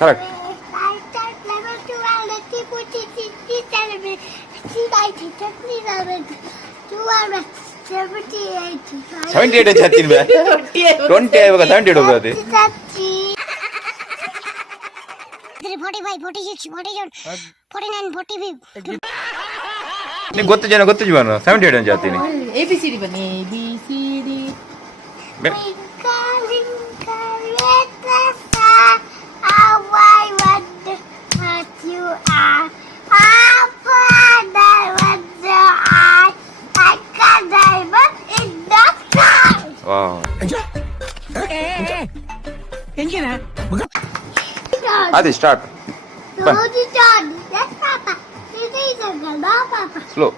Correct. $78 ಅಂತ ಹೇಳ್ತೀನಿ ಬೇ. 20 ಇವಾಗ 78 ಹೋಗೋದು. 45, 46, 47, 49, 45. ನಿಂಗೆ ಗೊತ್ತು ಜೀವನ 78 ಅಂತ ಹೇಳ್ತೀನಿ. ABCD ಬನ್ನಿ ABCD. Adi, start. Fun. Slow.